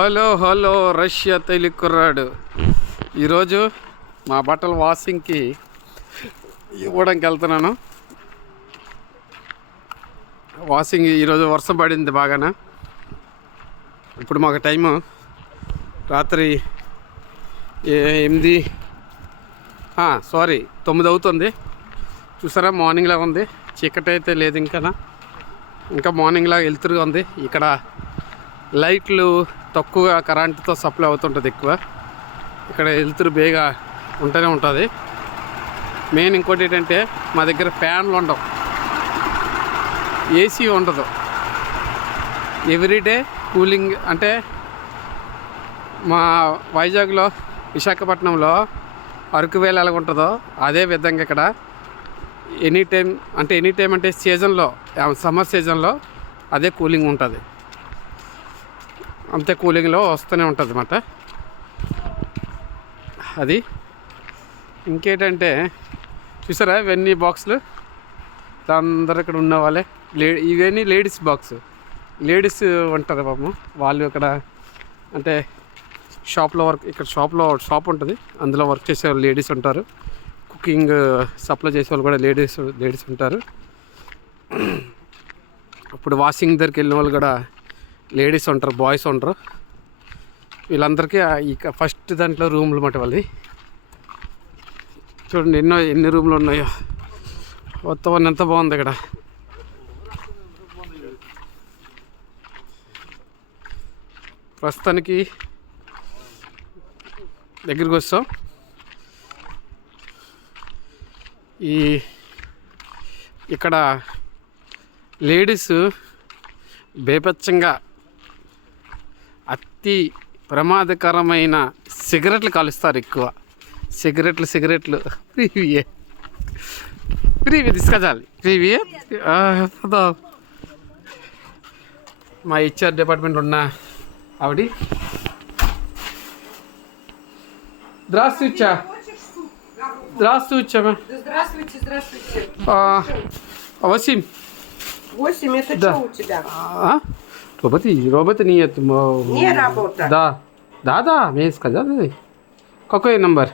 Hello hello Russia Telugu కుర్రాడు. ఈరోజు మా బట్టలు వాషింగ్కి ఇవ్వడానికి వెళ్తున్నాను. వాషింగ్ ఈరోజు వర్షం పడింది బాగానే. ఇప్పుడు మాకు టైము రాత్రి 9 అవుతుంది. చూసారా, మార్నింగ్లా ఉంది. చీకటి అయితే లేదు, ఇంకా మార్నింగ్లా వెళ్తురుగా ఉంది. ఇక్కడ లైట్లు తక్కువ, కరెంటుతో సప్లై అవుతుంటుంది ఎక్కువ. ఇక్కడ వెళ్తురు బేగా ఉంటూనే ఉంటుంది. మెయిన్ ఇంకోటి ఏంటంటే మా దగ్గర ఫ్యాన్లు ఉండవు, ఏసీ ఉండదు. Everyday cooling. అంటే మా వైజాగ్లో, విశాఖపట్నంలో అరకు వేళ ఎలాగ ఉంటుందో అదే విధంగా ఇక్కడ ఎనీ టైం అంటే సీజన్లో, సమ్మర్ సీజన్లో అదే కూలింగ్ ఉంటుంది. అంతే కూలింగ్లో వస్తూనే ఉంటుంది అన్నమాట. అది ఇంకేంటంటే చూసారా, ఇవన్నీ బాక్సులు అందరు ఇక్కడ ఉన్న వాళ్ళే. ఇవన్నీ లేడీస్ బాక్స్. లేడీస్ ఉంటారు పాపం. వాళ్ళు ఇక్కడ అంటే షాప్లో వర్క్, ఇక్కడ షాప్ ఉంటుంది, అందులో వర్క్ చేసే వాళ్ళు లేడీస్ ఉంటారు. కుకింగ్ సప్లై చేసే వాళ్ళు కూడా లేడీస్ ఉంటారు. ఇప్పుడు వాషింగ్ దగ్గరికి వెళ్ళిన వాళ్ళు కూడా లేడీస్ ఉంటారు, బాయ్స్ ఉంటారు. వీళ్ళందరికీ ఇక ఫస్ట్ దాంట్లో రూమ్లు మాట వాళ్ళది. చూడండి ఎన్ని రూమ్లు ఉన్నాయో. మొత్తం ఎంత బాగుంది ఇక్కడ. ప్రస్తుతానికి దగ్గరికి వస్తాం. ఇక్కడ లేడీస్ బేపచ్చంగా అతి ప్రమాదకరమైన సిగరెట్లు కాలుస్తారు ఎక్కువ. సిగరెట్లు ప్రీవి తీసుకెళ్ళాలి. మా హెచ్ఆర్ డిపార్ట్మెంట్ ఉన్న ఆవిడ. Здравствуйте. Здравствуйте. Васим. 8 это Да. что у тебя? Роботы нет. Не работа. Да, мне сказали. Какой номер?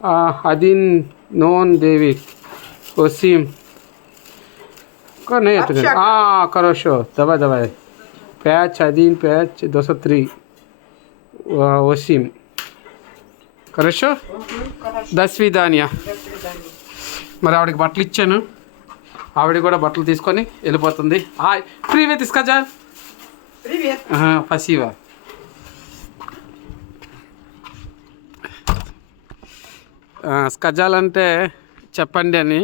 109 8. Нет. Хорошо. Давай. 515 203 8. Хорошо? До свидания. మరి ఆవిడకి బట్టలు ఇచ్చాను. ఆవిడ కూడా బట్టలు తీసుకొని వెళ్ళిపోతుంది. ప్రీవియస్ తీసుకొచ్చా. పసివా. స్కజాలంటే చెప్పండి అని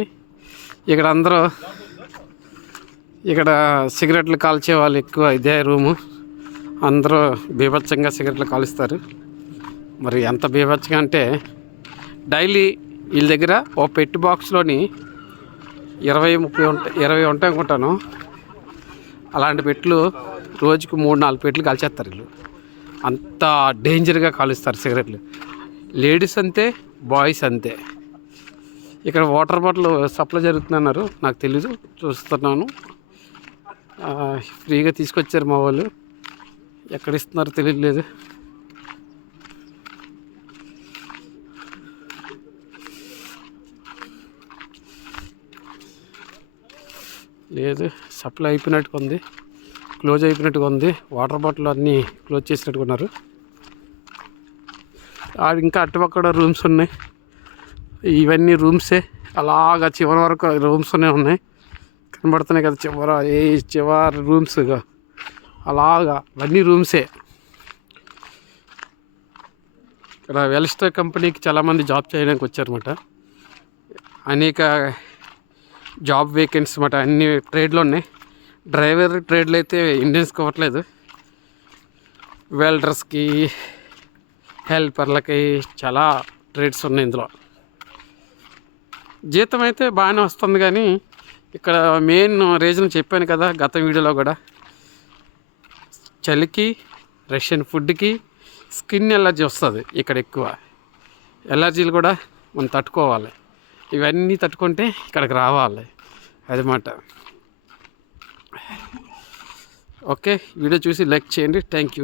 ఇక్కడ అందరూ, ఇక్కడ సిగరెట్లు కాల్చే వాళ్ళు ఎక్కువ. ఇదే రూము. అందరూ బీభత్సంగా సిగరెట్లు కాలుస్తారు. మరి ఎంత బీభత్సంగా అంటే డైలీ వీళ్ళ దగ్గర ఓ పెట్టి బాక్స్లోని 20 ఉంటాయి అనుకుంటాను. అలాంటి పెట్లు రోజుకు 3-4 పెట్లు కాల్చేస్తారు వీళ్ళు. అంత డేంజర్గా కాలుస్తారు సిగరెట్లు. లేడీస్ అంతే, బాయ్స్ అంతే. ఇక్కడ వాటర్ బాటిల్ సప్లై జరుగుతుందన్నారు, నాకు తెలీదు, చూస్తున్నాను. ఫ్రీగా తీసుకొచ్చారు మా వాళ్ళు. ఎక్కడ ఇస్తున్నారో తెలియలేదు. లేదు, సప్లై అయిపోయినట్టుగా ఉంది, క్లోజ్ అయిపోయినట్టుగా ఉంది. వాటర్ బాటిల్ అన్నీ క్లోజ్ చేసినట్టుగా ఉన్నారు. ఇంకా అటుపక్కడ రూమ్స్ ఉన్నాయి. ఇవన్నీ రూమ్సే. అలాగా చివరి వరకు రూమ్స్నే ఉన్నాయి, కనబడుతున్నాయి కదా. చివరి రూమ్స్ అలాగా అవన్నీ రూమ్సే. ఇక్కడ వెల్స్టర్ కంపెనీకి చాలామంది జాబ్ చేయడానికి వచ్చారన్నమాట. అనేక జాబ్ వేకెన్సీ అన్నమాట. అన్ని ట్రేడ్లు ఉన్నాయి. డ్రైవర్ ట్రేడ్లు అయితే ఇండియన్స్కి అవ్వట్లేదు. వెల్డర్స్కి, హెల్పర్లకి చాలా ట్రేడ్స్ ఉన్నాయి ఇందులో. జీతం అయితే బాగానే వస్తుంది, కానీ ఇక్కడ మెయిన్ రీజన్ చెప్పాను కదా గత వీడియోలో కూడా, చలికి, రష్యన్ ఫుడ్కి స్కిన్ ఎలర్జీ వస్తుంది ఇక్కడ ఎక్కువ. ఎలర్జీలు కూడా మనం తట్టుకోవాలి. ఇవన్నీ తట్టుకుంటే ఇక్కడికి రావాలి, అది మాట. ఓకే, వీడియో చూసి లైక్ చేయండి. Thank you.